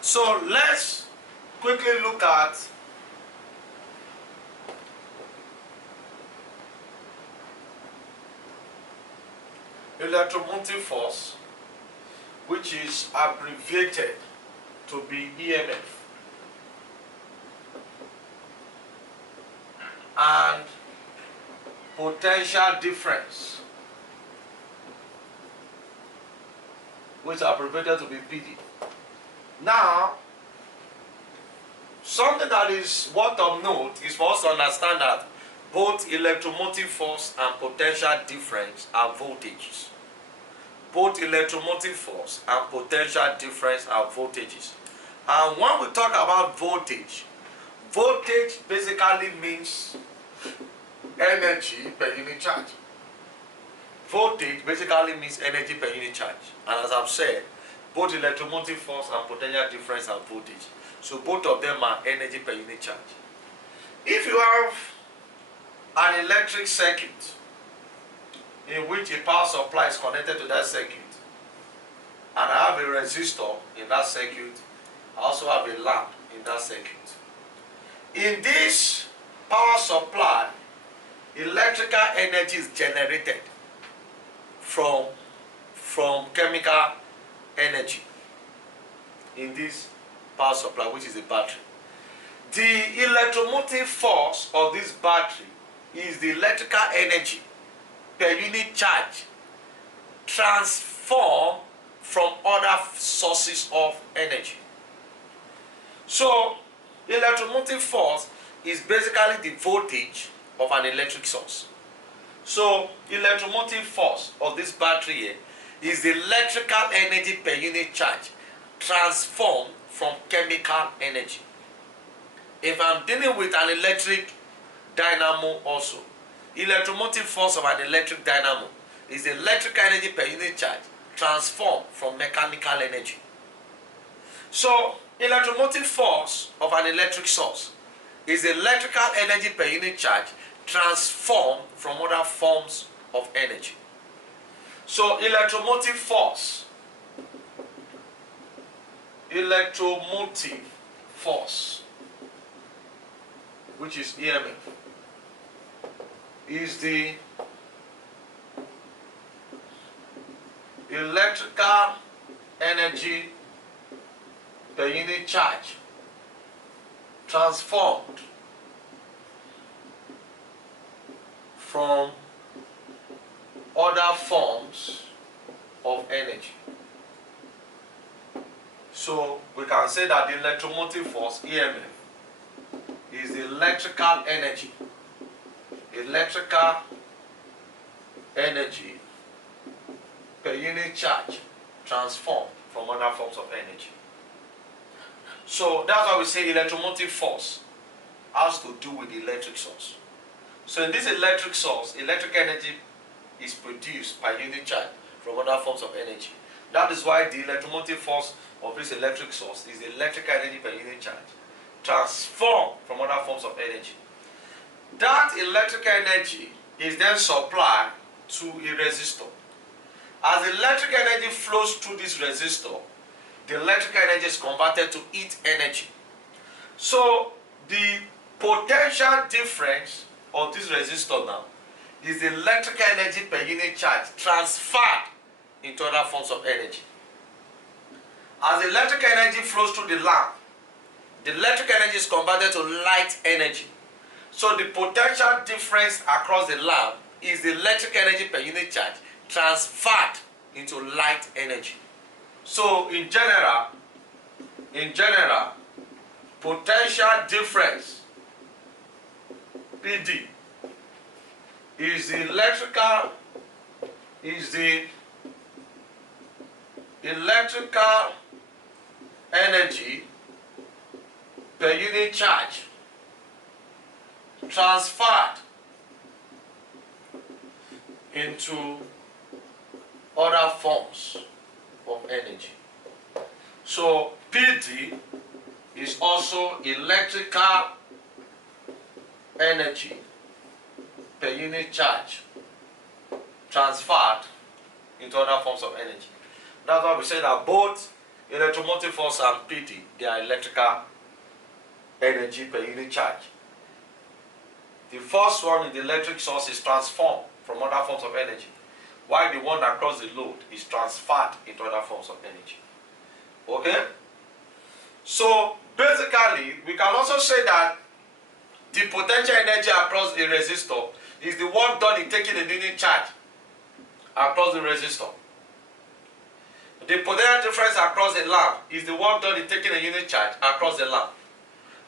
So let's quickly look at electromotive force, which is abbreviated to be EMF, and potential difference, which is abbreviated to be PD. Now, something that is worth of note is for us to understand that both electromotive force and potential difference are voltages. Both electromotive force and potential difference are voltages. And when we talk about voltage, voltage basically means energy per unit charge. Voltage basically means energy per unit charge. And as I've said, both electromotive force and potential difference are voltage. So both of them are energy per unit charge. If you have an electric circuit in which a power supply is connected to that circuit, and I have a resistor in that circuit, I also have a lamp in that circuit. In this power supply, electrical energy is generated from chemical energy in this power supply, which is a battery. The electromotive force of this battery is the electrical energy per unit charge transformed from other sources of energy. So electromotive force is basically the voltage of an electric source. So electromotive force of this battery here is the electrical energy per unit charge transformed from chemical energy. If I'm dealing with an electric dynamo also, electromotive force of an electric dynamo is the electrical energy per unit charge transformed from mechanical energy. So electromotive force of an electric source is the electrical energy per unit charge transformed from other forms of energy. So electromotive force which is EMF, is the electrical energy per unit charge transformed from other forms of energy. So we can say that the electromotive force, EMF, is the electrical energy per unit charge transformed from other forms of energy. So that's why we say electromotive force has to do with the electric source. So in this electric source, electric energy is produced by unit charge from other forms of energy. That is why the electromotive force of this electric source is the electric energy per unit charge transformed from other forms of energy. That electric energy is then supplied to a resistor. As the electric energy flows through this resistor, the electric energy is converted to heat energy. So the potential difference of this resistor now is the electric energy per unit charge transferred into other forms of energy. As the electric energy flows through the lamp, the electric energy is converted to light energy. So the potential difference across the lamp is the electric energy per unit charge transferred into light energy. So in general, potential difference, PD, is the electrical energy per unit charge transferred into other forms of energy. So PD is also electrical energy per unit charge transferred into other forms of energy. That's why we say that both Electromotive force and PD, they are electrical energy per unit charge. The first one in the electric source is transformed from other forms of energy, while the one across the load is transferred into other forms of energy. Okay? So basically, we can also say that the potential energy across a resistor is the work done in taking a unit charge across the resistor. The potential difference across the lamp is the work done in taking a unit charge across the lamp.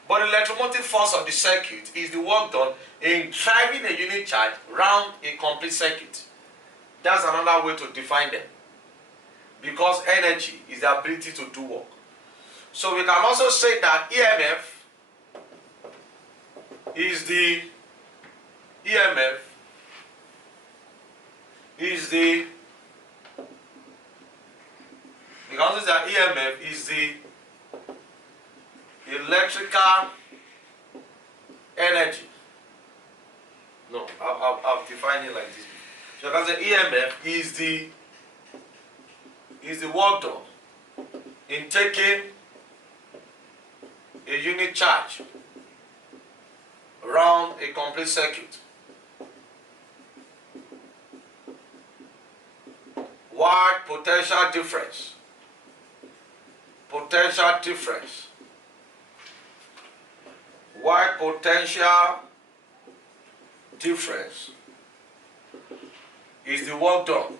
But the electromotive force of the circuit is the work done in driving a unit charge round a complete circuit. That's another way to define them. Because energy is the ability to do work. So we can also say that EMF is the electrical energy. No, I've defined it like this. So I can say EMF is the work done in taking a unit charge around a complete circuit. While potential difference is the work done